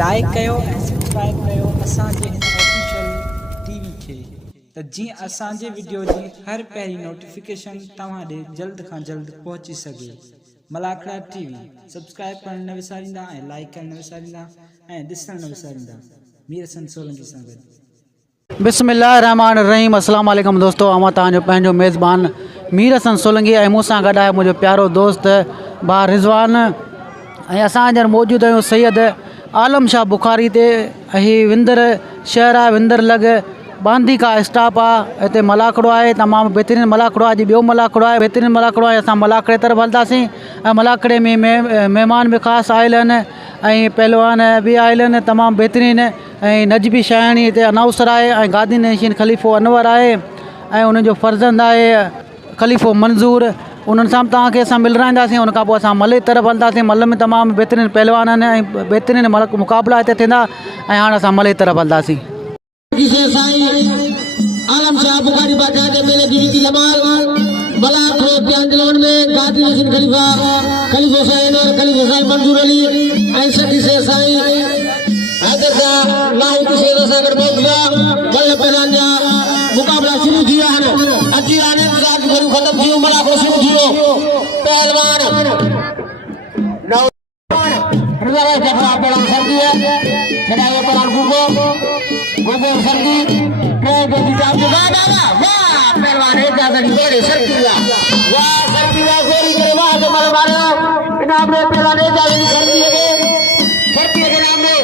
Like कयो ऐं subscribe कयो असांजे हिन ऑफिशियल टीवी खे त जीअं असांजे वीडियो जी हर पहिरीं नोटिफिकेशन तव्हां ॾे जल्द खां जल्द पहुची सघे। मलाखड़ा टीवी सब्सक्राइब करण न विसारींदा ऐं लाइक करण न विसारींदा ऐं ॾिसण न विसारींदा। मीर हसन सोलंकी सां गॾु। बिस्मिल्लाहिर्रहमानिर्रहीम। अस्सलाम वालेकुम दोस्तों, आमां तव्हांजो पंहिंजो मेज़बान मीर हसन सोलंकी ऐं मूंसां गॾु आहे मुंहिंजो प्यारो दोस्त भाउ रिज़वान ऐं असां हींअर मौजूदु आहियूं सैयद आलम शाह बुखारी ते। हीअ विंदर शहर आहे, विंदर लॻ बांदी का स्टॉप आहे। हिते मलाखड़ो आहे, तमामु बहितरीनु मलाखड़ो आहे। अॼु ॿियो मलाखड़ो आहे, बहितरीनु मलाखड़ो आहे। असां मलाखड़े तरफ़ हलंदासीं ऐं मलाखड़े में महिमान बि ख़ासि आयल आहिनि ऐं पहलवान बि आयल आहिनि तमामु बहितरीनु। ऐं नजबी शाइणी हिते अनाउंसर आहे ऐं गादी नशीन ख़लीफ़ो अनवर आहे ऐं उनजो फ़र्ज़ंद आहे ख़लीफ़ो मंज़ूर। उन्हनि सां तव्हांखे असां मिलराईंदासीं। उन खां पोइ असां मल जी तरफ़ हलंदासीं। मल में तमामु बहितरीनु पहलवान आहिनि ऐं बहितरीनु मुक़ाबला हिते थींदा ऐं हाणे असां मल जी तरफ़ हलंदासीं। आलम शाह बुखारी बादशाह के मेले बीवी की लमाल मलाखड़े प्यांजलोन में गादी नशीन खलीफा खलीफा हुसैन और खलीफा हुसैन मंजूर अली ऐसा किसे साईं हैदर शाह लाहौर की शेर सागर पहुंचा बल्ले पहलान जा मुकाबला शुरू किया है। अजी आने इंतजार की खत्म कियो, मलाखड़ो शुरू कियो। पहलवान रज़ा जफरा पहलवान सर्दी है छड़ाए पहलवान गुगो सर्दी पहलवान बड़े सर्किला वाह सर्किला गोरी करे वाह तो मल मारो इनाम में पहलवान सर्दी के नाम में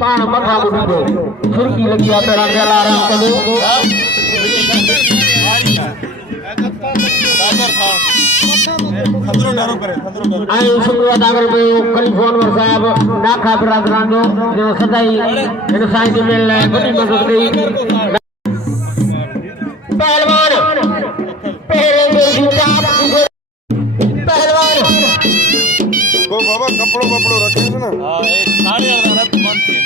पान मखा बुढ़ो सुर्खी लगी है पहलवान जला आराम करो आई शुक्रवार दागर पे कलिफोन वर साहब नाखा बरादरान जो सदाई इन साईं के मिल है बड़ी मदद गई। पहलवान पहले में जिताब पहलवान को बाबा कपड़ो रखे ना। हां एक साड़ी वाला रत बंद थी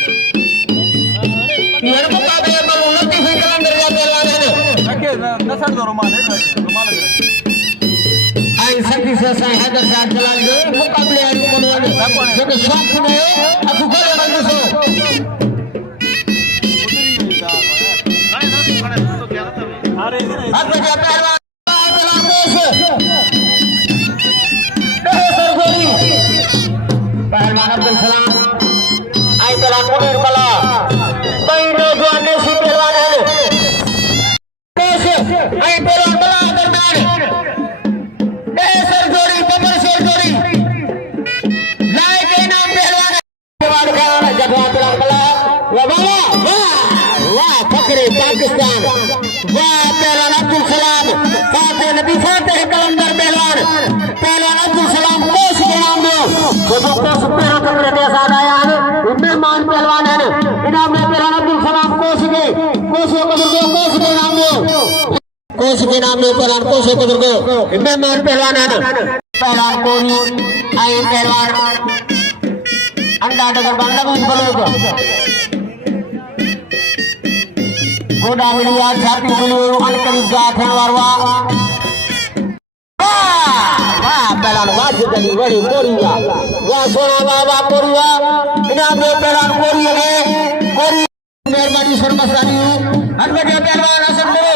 यार मुकाबले में उन्नति से कलंदर या पहलवान है रखे नसर दो रुमाल सखी से साईं हैदर शाह जलाल जो मुकाबले हैं जो कि शौक सुने अब घरे बंद सो अब क्या पहलवान पहलवान अब्दुल सलाम आई पहलवान मुनीर कला बहनों जो अनेसी पहलवान है आई पहलवान कला दरबार पाकिस्तान वाह पहलवान अब्दुल सलाम फातेह नबी फातेह कलंदर पहलवान अब्दुल सलाम कोस के नाम दो तो कोस पेरो कमरे के साथ आया है मेहमान पहलवान है इनाम में पहलवान अब्दुल सलाम कोस के नाम दो कोस के नाम दो पहलवान कोस को मेहमान पहलवान है पहलवान कोरी आई पहलवान अंडा डगर बंदा भी बोलोगे गोडा मिलिया छाती मिलियो अनकरीब जात है वारवा वाह पहलवान वाह जितनी बड़ी कोरिया वाह सोना बाबा कोरिया इनाम में पहलवान कोरिया है कोरी मेहरबानी शर्मसानी हरमत पहलवान हसन करो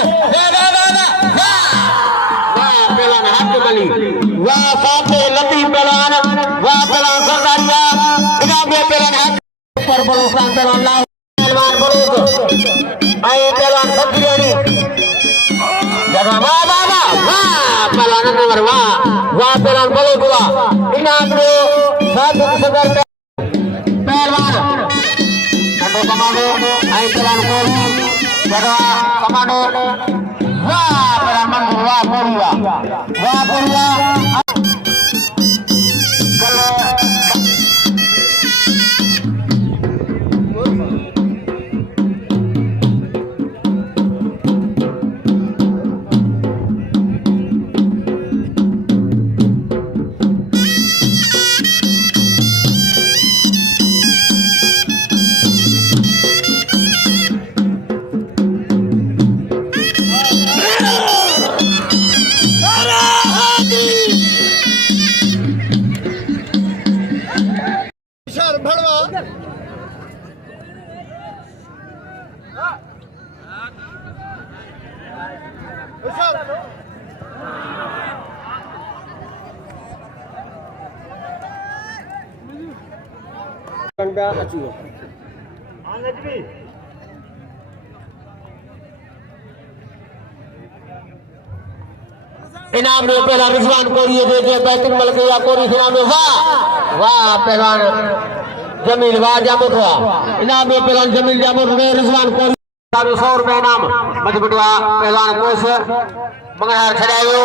वाह पहलवान हाथ बली वाह फातेह लतीफ पहलवान वाह पहलवान सरदारिया इनाम में पहलवान हाथ पर बलोसान पहलवान बोलो आई पहलवान सब्जियानी जगह वाह वाह वाह वाह पहलवान नंबर वाह पहलवान बोलो बुआ इनाम लो साथ सदर पहलवान कंडो कमांडो आई पहलवान कोरी जगह कमांडो वाह पहलवान मंजूर वाह कोरिया इनाम में पहला रिजवान कोरी देखे बैटिंग मलकिया कोरी इनाम में वाह वाह पहलवान जमील वाह जामुत हुआ इनाम में पहलवान जमील जामुत हुए रिजवान कोरी 100 रुपए इनाम मजबुटवा पहलवान कोस मंगहार छड़ायो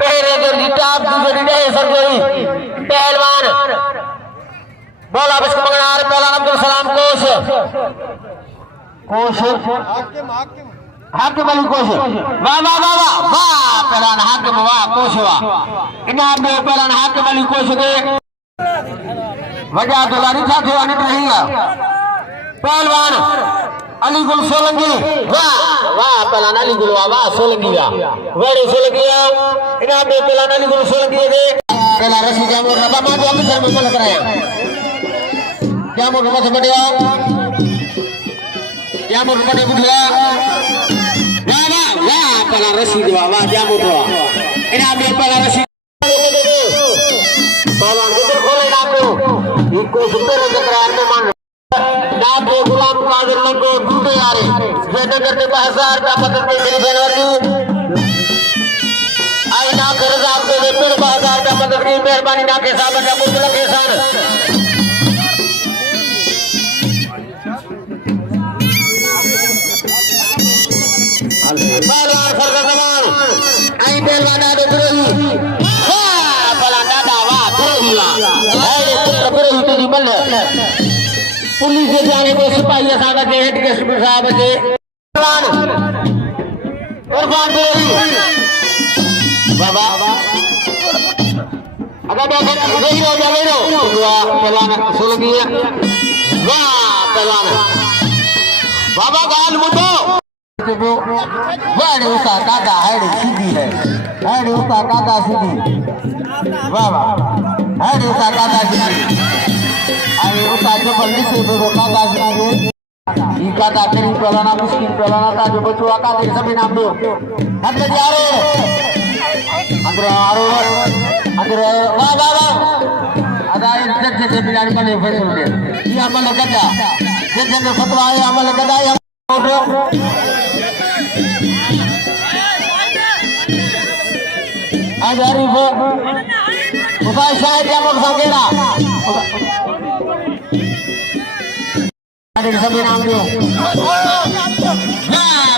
पहले जो रिटाप दूसरी नहीं सरजरी पहलवान बोला बस मंगहार पहलवान अब्दुल सलाम कोस हाकिम अली कोश वाह वाह वाह वाह वाह पहलवान हाकिम वाह कोश वाह इनाम में पहलवान हाकिम अली कोश के वजह दुलारी था जो अनित नहीं है पहलवान अली गुल सोलंगी वाह वाह पहलवान अली गुल वाह सोलंगी वाह वेड़े सोलंगी इनाम में पहलवान अली गुल सोलंगी के पहला रसी जामो रबा मां जो अमृतसर में बोल कराया जामो रबा से बढ़िया जामो रबा ने बुढ़िया पहला रसी दवा वाह जामो दवा इनाम में पहला रसी पहलवान को खोले इनाम को इनको सुपर चक्र अंडमान नाम के गुलाम कादिर लंगो टूटे यारे जयनगर के 1000 का पदक के खेल जनवरी आई ना कर साहब के फिर 1000 का पदक की मेहरबानी ना के साहब का मुतलक एहसान पहलवान फरदा जमान आई पहलवान आदे बिरोही वाह पहलवान दादा वाह बिरोही वाह ऐ पुत्र बिरोही तुझी बल पुलिस के जाने को सिपाही साहब के हेड के साहब के पहलवान कुर्बान बिरोही बाबा अगर नहीं हो जावे रो वाह पहलवान सोलगी वाह पहलवान बाबा गाल मुठो वाह उसका काका है सीधी है उसका काका सीधी वाह वाह है उसका काका सीधी अरे उसका जो बल्ली से वो काका सीधी ये काका तेरी पहलाना मुश्किल पहलाना था जो बचुआ का तेरे सभी नाम दो हट जा रे अंदर वाह वाह वाह अदा इज्जत से बिलाड़ी का ले फैसल दे ये अमल गदा जन फतवा है अमल गदा आजारी वो उपाय शायद क्या मुझ सकेगा अरे सभी नाम दो वाह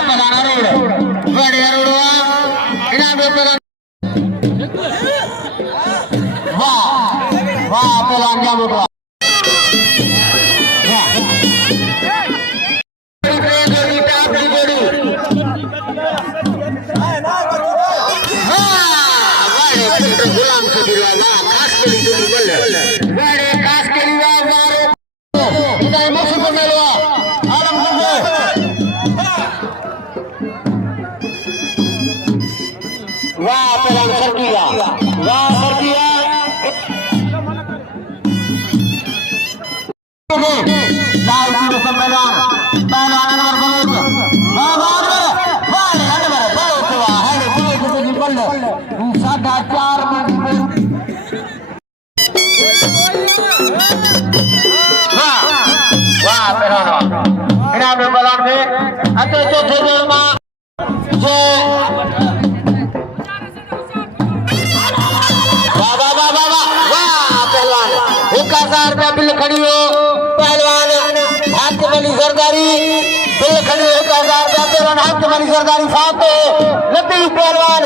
पलाना रोड बड़े रोड इनाम दो पलाना वाह वाह पलाना क्या मुझ गुलाम से दिलवा खास के लिए बोल बड़े खास के लिए मारो इधर मौसम को मिलवा आलम को वाह पहलवान सरकिया वाह सरकिया लाल जीरो सम्मेलन पहलवान अनवर बलोच वाह वाह वाह अनवर बलोच वाह है बुले की बल्ले 4.5 वाह पहलवान इनाम में पहलवान में अते चौथे जोड़ में जो वाह वाह वाह वाह वाह पहलवान 1000 रुपया बिल खड़ी हो पहलवान हाथ वाली सरदारी बिल खड़ी हो 1000 रुपया पहलवान हाथ वाली सरदारी साथ लती पहलवान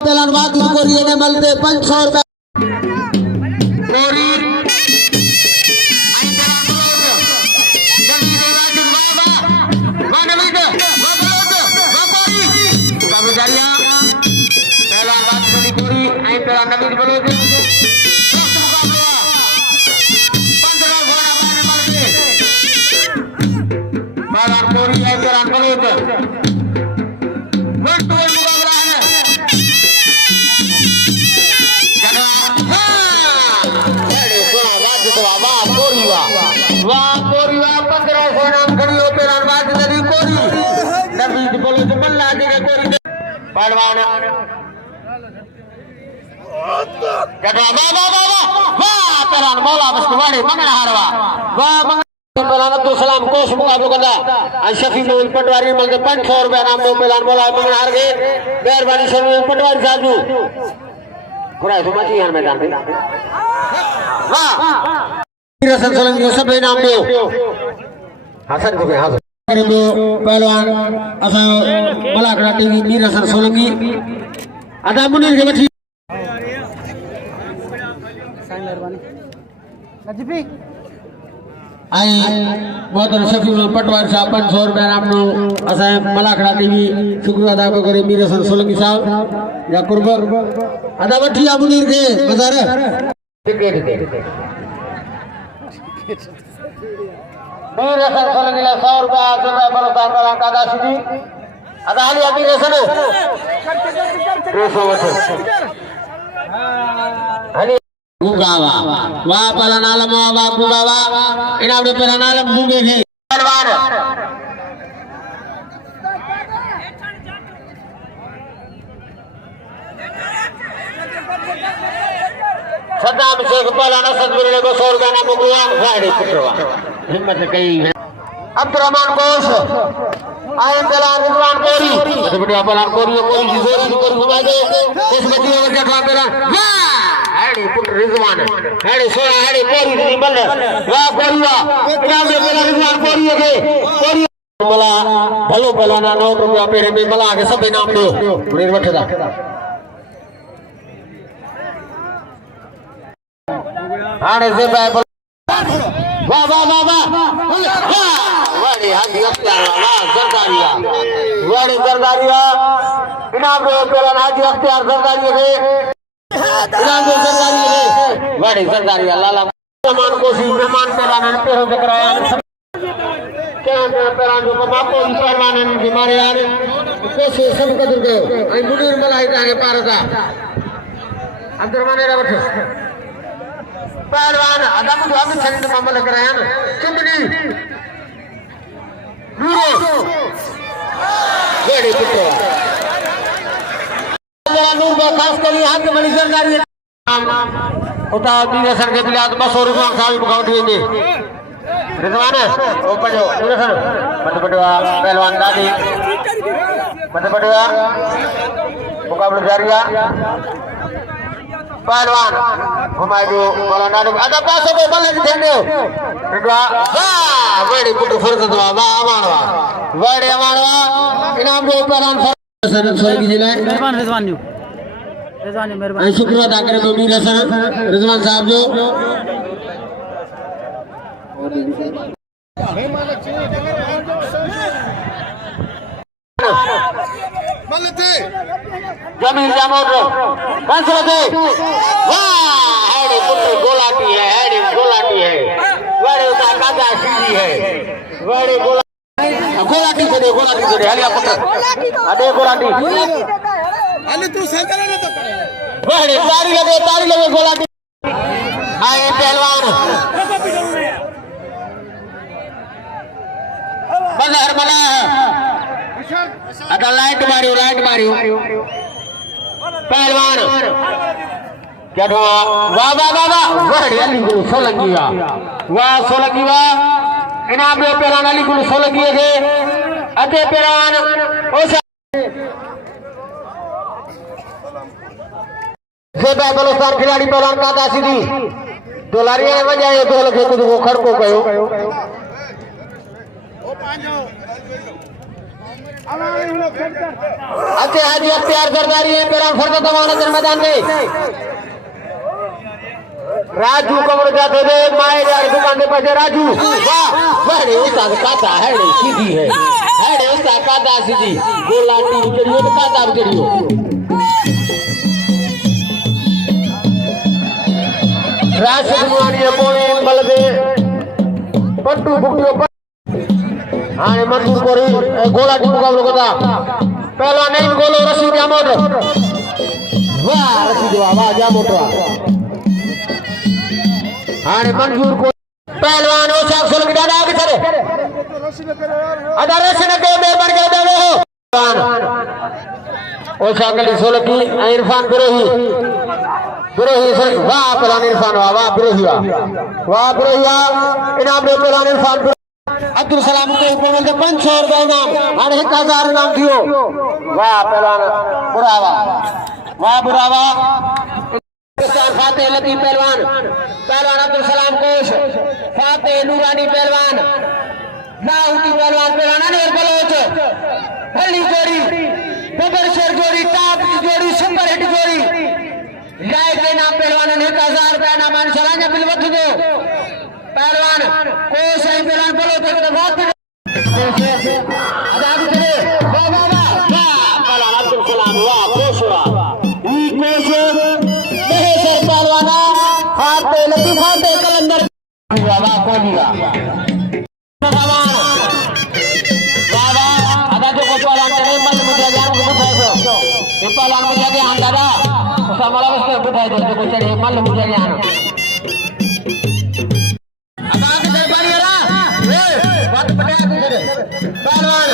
पहलवान वादी कोरी ने मिलते 500 रुपया कोरी मुकाबला है पहलवान जटवा वाह पहलवान मौला बस वाड़े मंगन हारवा वाह मंगन पहलवान अब्दुल सलाम कोस मुकाबला करदा शफी मोहन पटवारी मल के 500 रुपया नाम दो पहलवान मौला मंगन हार गए मेहरबानी शफी पटवारी साहब जी कुराई तो मची हर मैदान में वाह रसन सोलंकी को सब इनाम दो हासन को हासन पहलवान असा मलाकड़ा टीवी मीर हसन सोलंकी अदा मुनीर के बची आई बहुत शफी पटवारी साहब 500 रुपया नाम नो असा मलाकड़ा टीवी शुक्रिया अदा करे मीर हसन सोलंकी साहब या कुर्बान अदा बठी मुनीर के बाजार टिकट मीर हसन सोलंकी 100 रुपया बरसा करा कादा सीधी अदा हाली मीर हसन 200 हाली गुगावा वाह पहला नालम वाह गुगावा इनाम दे पहला नालम गुगे है पहलवान सद्दाम शेख पहला नसद बिरले को 100 रुपया नाम गुआ गाड़ी पुटवा हिम्मत कई अब्दुर्रहमान कोस आयन पहलवान रिजवान कोरी अच्छा बेटा पहलवान कोरी की जोर से कोरी घुमा दे इस बच्ची ओवर जटवा पहलवान वाह हेडी पुट रिजवान हेडी सोना हेडी कोरी दी बल वाह कोरी वाह इनाम दे पहला रिजवान कोरी के कोरी मला भलो पहलवान 9 रुपया पेरे में मला के सब इनाम दो पुरीर वठदा हाने से वाह वाह वाह वाह वाड़ी हाथी अख्तियार वाह सरदारिया वाड़ी सरदारिया इनाम दो पहला हाथी अख्तियार सरदारिया के इनाम दो सरदारिया के वाड़ी सरदारिया लाला मेहमान कोसी मेहमान पहलवान पे हो कराया क्या पहलवान को बापो पहलवान ने मारे यार कोसी सब कदर के आई मुनीर मलाई के पारदा अंदर माने रवठ पहलवान अदा मुझे अभी शरीर में मामला कराया ना चिमनी वेड़ी पुटवा जरा नूर को खास करी हाथ में बड़ी सरदारी उता तीन सर के बिलात 200 रुपया साल अकाउंट में रिजवान ओ पड़ो सर मत पड़वा पहलवान दादी मत पड़वा मुकाबला जारिया पहलवान घुमाइयो मौलाना ने आधा 500 को बल्ले देने रिजवा वाह वेड़ी पुट फरद वाह अमानवा वेड़ी अमानवा इनाम दो पहलवान सर सोई जिले रिजवान जी मेहरबानी शुक्रिया अदा करे मीर हसन रिजवान साहब जो जमीन जामोद 500 दे वाह हेडी पुत्र गोलाटी है वेड़े उसका काका सीधी है वेड़े गोलाटी से दे हलिया पुत्र अरे गोलाटी अरे तू संतरा न तो वेड़े ताली लगे गोलाटी आए पहलवान बंदर बना अदा लाइट मारियो पहलवान क्या वाह वेड़ी अली गुरु सोलंकिया वाह सोलंकिया इनाम दे पहलवान अली गुरु सोलंकिया के अते पहलवान सेबा बलोस्तान खिलाड़ी पहलवान कादा सीधी डोलारिया ने बजाए ढोल के कुछ को खड़को कयो अच्छे हाजी अख्तियार सरदारी है पहलवान फर्द तमाम मैदान में राजू कमर जाते दे माए यार दुकान के पास राजू वाह बड़े उसका काटा है सीधी है उसका काटा सीधी गोलाटी उजड़ियो तो काटा उजड़ियो राशिद मुआनिया कोने बलदे पट्टू बुकियो हाने मंजूर कोरी गोलाटी मुकाबला करता पहला नहीं गोलो रशीद जामोद वाह रशीद वाह जामोद हाने मंजूर को पहलवान ओ साहब सोलंकी दादा आगे चले अदा रशीद के बे बन गए देवे हो ओशा कली सोलकी इरफान बिरोही से वाह पहलवान इरफान वाह बिरोहिया इनाम दे पहलवान इरफान अब्दुल सलाम के ऊपर में 500 रुपए इनाम और 1000 इनाम दियो वाह पहलवान बुरावा फातेह लतीफ पहलवान अब्दुल सलाम कोश फातेह नूरानी पहलवान लाहौटी पहलवान अनिल बलोच हल्ली जोड़ी बबर शेर जोड़ी टॉप की जोड़ी सुपर हिट जोड़ी राय के नाम पहलवान 1000 रुपए नाम इंशाल्लाह बिलवत दो पहलवान कोश है पहलवान बलोच के बहुत आजाद चले वाह पहलवान अब्दुल सलाम वाह कोश ई कोश महेशर पहलवाना फातेह लतीफ फातेह कलंदर वाह कोलिया पहलवान मुझे के आन दादा समाला बस बैठाई दो को चढ़े मल मुझे के आन अबा के दरबारी रा ए बात पटा पहलवान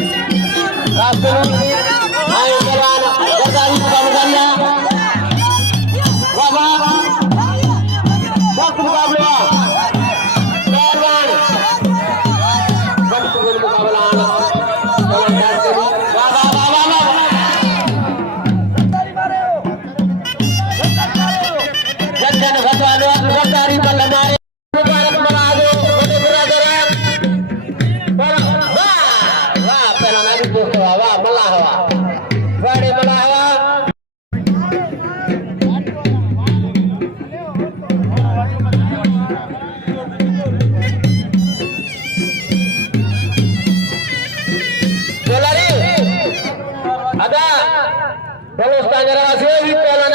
रास्ते आए पहलवान सरदारी मुकाबला वाह वक्त मुकाबला पहलवान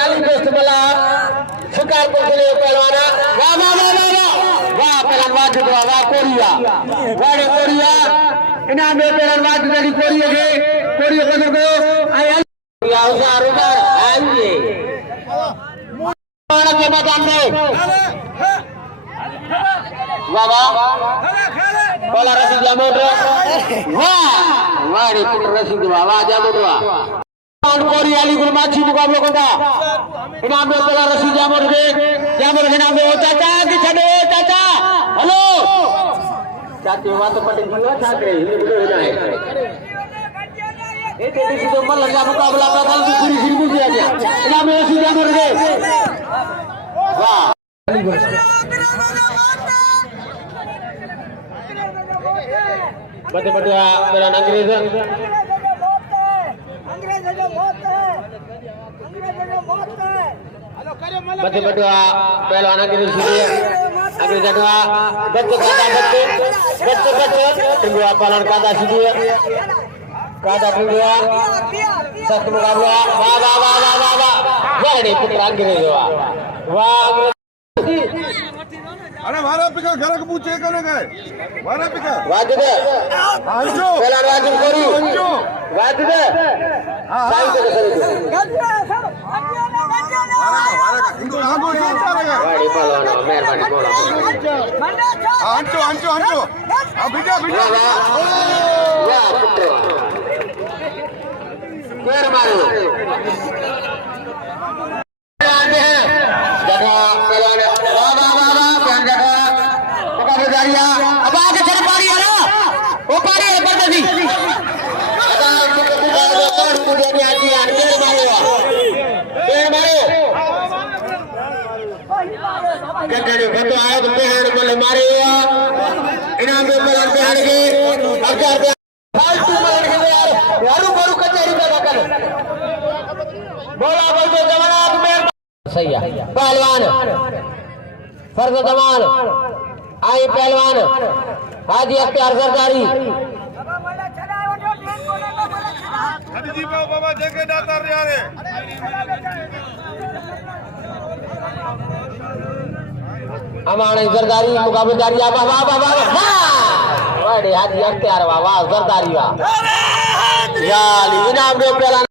अली दोस्त मला शिकारपुर के लिए पहलवाना वाह पहलवान वाह कोरिया वाड़े कोरिया इनाम में पहलवान वाजदी कोरिया के कोरिया बनो को आया उसार आएंगे मार के मैदान में वाह बोला रसी जामोद वाह वाड़े रसी वाह जामोद कोरिया अली गुलमाची मुकाबले को था इनाम में पहला रसी जामोद के नाम में चाचा की छड़े चाचा हेलो चाचे बात पटे जीवा छात्रे हिंदी वीडियो है ए तेरी से मल लगा मुकाबला का कल की पूरी फिल्म दिया गया इनाम में रसी जामोद के वाह बड़े मेरा अंग्रेज बच्चे बटुआ पहलवान अंग्रेज बटुआ बच्चे टिंगुआ पहलवान कादा सीधी कादा टिंगुआ सख्त मुकाबला वाह पुत्र अंग्रेज वाह अरे मारा पिका घर को पूछे कने गए मारा पिका वाजिद आंजो पहलवान वाजिद कोरी आंजो वाजिद साई से मारा इनको आगो चलता रहेगा बड़ी पहलवान मेहरबानी बोलो आंजो अब बिटा वाह पुत्र पैर मारो अब आगे चल पारी है ना वो पारी है बर्दसी मुझे नहीं आती यार पैर मारो कहते तो आए तो पैर बोले मारे इनाम में पैर पैर के हजार फालतू मार के यार यारू मारू कचहरी में रखल बोला बोल दो जवान में सही है पहलवान फर्ज जवान आई पहलवान हाजी अख्तियार सरदारी जी बाबा जगह दाता रे यार हमारे सरदारी मुकाबलेदारी वाह बड़े हाजी अख्तियार वाह सरदारी वाह यार इनाम दे पहलवान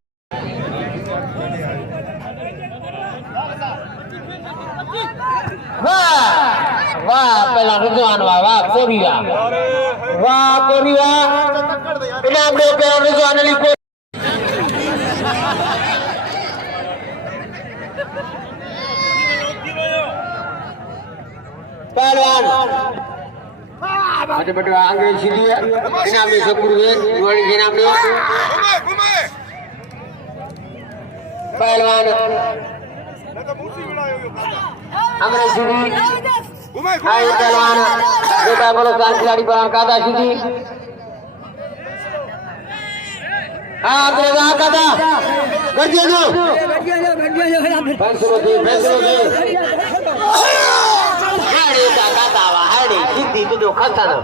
वाह वाह पहला रिजवान वाह कोरिया इनाम दे पहला रिजवान अली को पहलवान अच्छा बेटा अंग्रेज सीधी है इनाम दे सब गुरु है जोड़ी के नाम दे पहलवान अंग्रेज सीधी आई पहलवान बेटा बोलो कान खिलाड़ी पहलवान कादा सीधी हाँ अंग्रेज कादा गर्जिया दो फैसलो दे हरे का कादा वा हरे सीधी तो जो खसा ना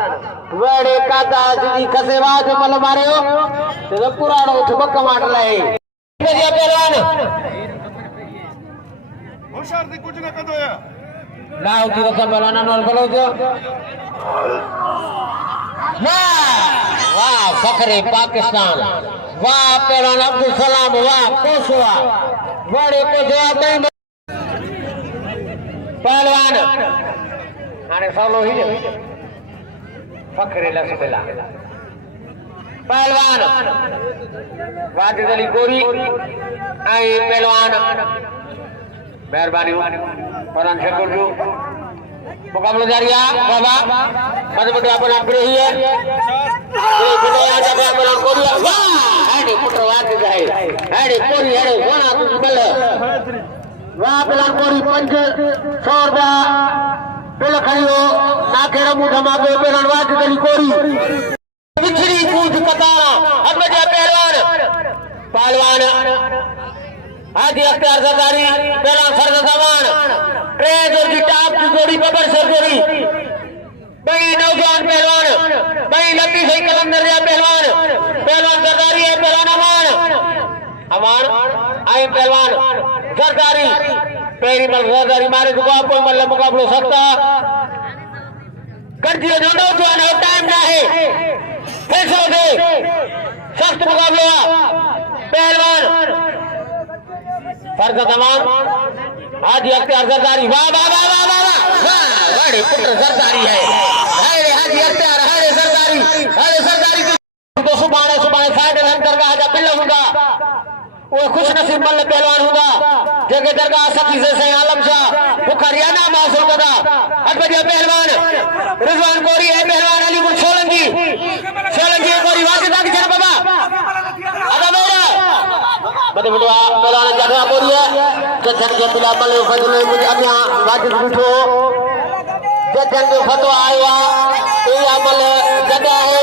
वड़े कादा सीधी खसेवा जो मल मारे हो तो पुराणो ठबक मार लाए गर्जिया पहलवान होशियार से कुछ ना कदो या लाओ की रकम पहलवाना नोल बोलो जो वाह फखरे पाकिस्तान वाह पहलवान अब्दुल सलाम वाह कोसवा बड़े को जवाब नहीं पहलवान आने सोलो ही फखरे लक्ष्मला पहलवान वाजिद अली गोरी आई पहलवान मेहरबानी परान शेखर जो मुकाबला जारी है बाबा मधे बटे अपन आग्रही है ये बटे आज अपन परान कोरिया वाह हेडी पुत्र वाजिद है हेडी कोरी हेडी सोना कुछ बल वाह परान कोरी 500 रुपया बिल खड़ियो ना केरा मुठा मागे परान वाजिद अली कोरी बिछड़ी कूद कतारा अब बजे पहलवान हाजी अख्तियार सरदारी पहलवान फर्ज जमान ट्रेज और की टाप की जोड़ी बबर सरजरी भाई नौजवान पहलवान भाई लती सही कलंदर या पहलवान सरदारी है पहलवान अमान आए पहलवान सरदारी पहली मल सरदारी मारे तो कोई मतलब मुकाबलो सकता गर्जिया जो नौजवान है टाइम ना है फैसलो दे सख्त मुकाबला पहलवान फर्ज जमान हाजी अख्तियार सरदारी वाह वाह वाह वाह वाह वाह बड़े पुत्र सरदारी है अरे हाजी अख्तियार अरे सरदारी तो सुभाने साइड अंतर का आजा बिल्ला होगा वो खुश नसीब मल पहलवान होगा जगह दरगाह सखी से आलम शाह बुखारियाना मासूल कदा अकबरिया पहलवान रिजवान कोरी है पहलवान अली गुल सोलंकी कोरी वाजिद की चल बाबा अदा मेरा मते बटवा पहलवान जगह कोरी है जजन के बिला मल फजल मुझे अबिया वाजिद बिठो जजन के फतवा आया ये अमल जगह है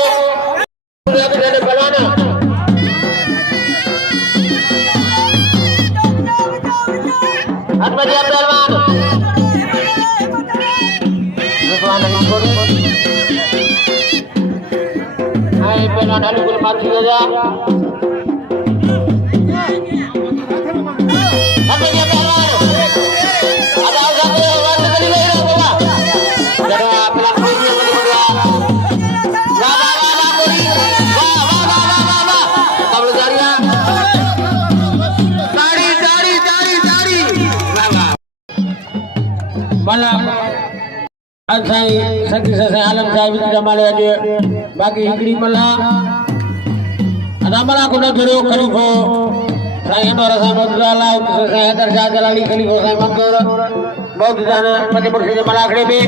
पहलवान अकबरिया पहलवान रिजवान अली कोरी हाय पहलवान अली गुल माछी जा अकबरिया पहलवान अदा जाके वाद गली ले रहा बाबा जरा अपना कोरी वाली बढ़िया वाह वाह वाह कोरी वाह वाह वाह वाह वाह मुकाबला जारी है दाढ़ी वाह वाह मल्ला अच्छा सखी से आलम साहब की जमाले अजे बाकी हिकड़ी मल्ला अदामला को न धरो खलीफो साईं नोरा साहब अब्दुल्ला से हैदर शाह जलाली खलीफो साहब मंगोर बहुत जाने मध्य प्रदेश जमाला खड़े में